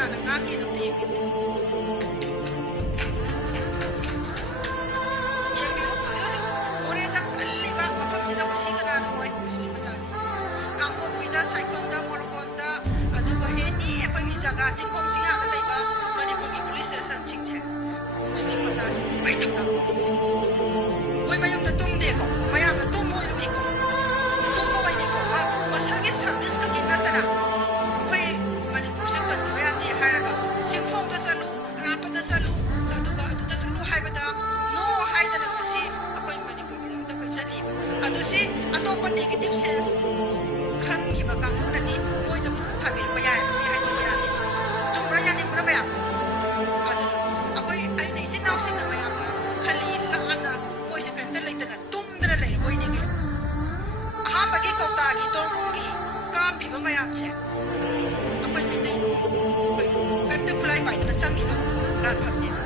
ꯀꯅꯥꯅ ꯉꯥꯛꯀꯦꯅ ꯑꯝꯇ ꯌꯦꯡꯕꯤꯌꯨ ꯃꯣꯔꯦꯗ ꯀꯜꯂꯤꯕ ꯃꯐꯝꯁꯤꯗ ꯃꯁꯤ ꯀꯅꯥꯅ ꯑꯣꯏ ꯃꯨꯁꯂꯤꯝ ꯃꯆꯥꯅꯤ ꯀꯥꯡꯄꯣꯛꯄꯤꯗ ꯁꯥꯏꯀꯜꯗ ꯃꯣꯔꯣꯀꯣꯟꯗ ꯑꯗꯨꯒ ꯑꯦꯅꯤ ꯑꯩꯈꯣꯏꯒꯤ ꯖꯒꯥ ꯆꯤꯡꯈꯣꯡ ꯆꯤꯡꯌꯥꯗ ꯂꯩꯕ ꯃꯅꯤꯄꯨꯔꯒꯤ ꯄꯨꯂꯤꯁ ꯁ꯭ꯇꯦꯁꯟꯁꯤꯡꯁꯦ ꯃꯨꯁꯂꯤꯝ ꯃꯆꯥꯁꯤꯡ ꯃꯩ ꯊꯛꯇꯕ ꯃꯣꯏ ꯃꯌꯨꯝꯗ ꯇꯨꯝꯗꯦꯀꯣ ꯃꯌꯥꯝꯅ ꯇꯨꯝꯃꯣꯏꯔꯨꯏꯀꯣ ꯇꯨꯝꯃꯣꯏꯅꯤꯀꯣ ꯃꯁꯥꯒꯤ ꯁꯔꯚꯤꯁ ꯈꯛꯀꯤ ꯅꯠꯇꯅ ꯑꯩꯈꯣꯏ ꯃꯅꯤꯄꯨꯔꯁꯦ ꯀꯟꯕ ꯌꯥꯗꯦ ꯍꯥꯏꯔꯒ ꯆꯤꯡꯈꯣꯡꯗ ꯆꯠꯂꯨ ꯑꯔꯥꯞꯄꯗ ꯆꯠꯂꯨ ꯑꯗꯨꯒ ꯑꯗꯨꯗ ꯆꯠꯂꯨ ꯍꯥꯏꯕꯗ ꯅꯣ ꯍꯥꯏꯗꯅ ꯉꯁꯤ ꯑꯩꯈꯣꯏ ꯃꯅꯤꯄꯨꯔꯒꯤꯗꯃꯛꯇ ꯑꯩꯈꯣꯏ ꯆꯠꯂꯤꯕ ꯑꯗꯨ ꯁꯤ ꯑꯇꯣꯞꯄ ꯅꯦꯒꯦꯇꯤꯚ ꯁꯦꯟꯁ ꯈꯟꯈꯤꯕ ꯀꯥꯡꯕꯨꯅꯗꯤ ꯃꯣꯏꯗ ꯃꯈꯨꯠ ꯊꯥꯕꯤꯔꯛꯄ ꯌꯥꯏꯑꯕ ꯁꯤ ꯍꯥꯏꯗꯣꯛꯄ ꯌꯥꯗꯦꯕ ꯆꯨꯝꯕ꯭ꯔꯥ ꯌꯥꯅꯤꯡꯕ꯭ꯔꯥ ꯃꯌꯥꯝ ꯑꯗꯨꯅ ꯑꯩꯈꯣꯏ ꯑꯩꯅ ꯏꯆꯤꯟ ꯏꯅꯥꯎꯁꯤꯡꯅ ꯃꯌꯥꯝꯅ ꯈꯜꯂꯤ ꯂꯥꯟꯅ ꯃꯣꯏꯁꯦ ꯀꯔꯤꯝꯇ ꯂꯩꯇꯅ ꯇꯨꯝꯗꯅ ꯂꯩꯔꯕꯣꯏꯅꯤꯒꯤ ꯑꯍꯥꯟꯕꯒꯤ ꯀꯧꯇꯥꯒꯤ ꯇꯣꯔꯕꯨꯡꯒꯤ ꯀꯥꯞꯄꯤꯕ ꯃꯌꯥꯝꯁꯦ ꯑꯩꯈꯣই ꯃꯤꯇꯩꯅꯤ ꯑꯩꯈꯣই ꯀꯔꯤꯝꯇ ꯈꯨꯠꯂꯥꯏ ꯄꯥꯏꯗꯅ ꯆꯪꯈꯤꯕ ꯂꯥꯟꯐꯝꯅꯦꯕ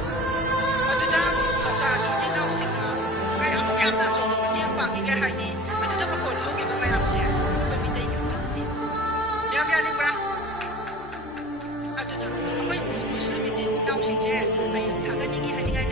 ꯑꯗꯨꯗ ꯀꯧꯇꯥꯒꯤ ꯏꯆꯤꯟ ꯏꯅꯥꯎꯁꯤꯡꯅ ꯀꯌꯥꯝ ꯌꯥꯝꯅ ꯑꯆꯧꯕ ꯃꯇꯦꯡ ꯄꯥꯡꯈꯤꯒꯦ ꯍꯥꯏꯗꯤ ꯑꯗꯨꯗ ꯃꯈꯣꯜ ꯍꯧꯈꯤꯕ ꯃꯌꯥꯝꯁꯦ ꯑꯩꯈꯣই ꯃꯤꯇꯩꯒꯤ ꯑꯝꯇ ꯅꯠꯇꯦ ꯌꯥꯝ ꯌꯥꯅꯤꯡꯕ꯭ꯔꯥ ꯑꯗꯨꯅ ꯑꯩꯈꯣই ꯃꯨꯁꯂꯤꯝ ꯏꯆꯤꯟ ꯏꯅꯥꯎꯁꯤꯡꯁꯦ ꯑꯩ ꯊꯥꯒꯠꯅꯤꯡꯉꯤ ꯍꯥꯏꯅꯤꯡꯉꯥꯏ